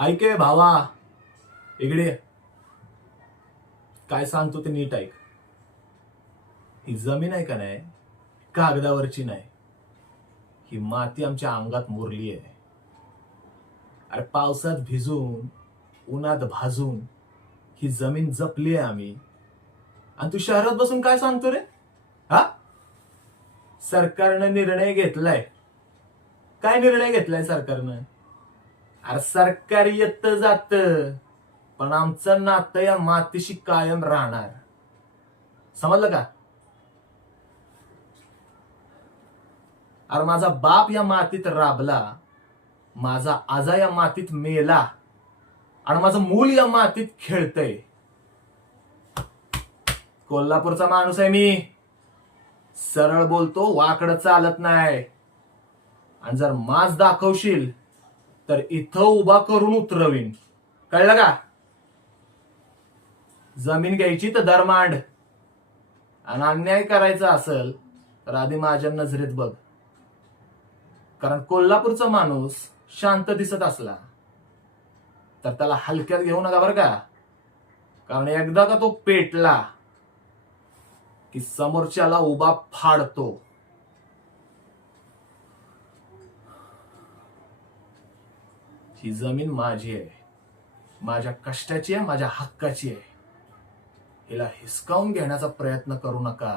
ऐके भावा, इकडे ये. काय सांगतो ते नीट ऐक. ही जमीन आहे का नाही, कागदावरची नाही. ही माती आमच्या अंगात मुरली आहे. अरे पावसात भिजून, उन्हात भाजून ही जमीन जपली आहे आम्ही. आणि तू शहरात बसून काय सांगतो रे? हा, सरकारनं निर्णय घेतलाय. काय निर्णय घेतलाय सरकारनं? अरे सरकार येत जात, पण आमचं नातं या मातीशी कायम राहणार. समजलं का? अरे माझा बाप या मातीत राबला, माझा आजा या मातीत मेला, आणि माझं मूल या मातीत खेळतय. कोल्हापूरचा माणूस आहे मी. सरळ बोलतो, वाकडं चालत नाही. आणि जर माज दाखवशील तर इथं उभा करून उतरवीन. कळलं का? जमीन घ्यायची तर दर मांड, आणि अन्याय करायचा असेल तर आधी माझ्या नजरेत बघ. कारण कोल्हापूरचा माणूस शांत दिसत असला तर त्याला हलक्यात घेऊ नका बरं का. कारण एकदा का तो पेटला की समोरच्याला उभा फाडतो. ही जमीन माझी आहे, माझ्या कष्टाची आहे, माझ्या हक्काची आहे. हिला हिसकावून घेण्याचा प्रयत्न करू नका.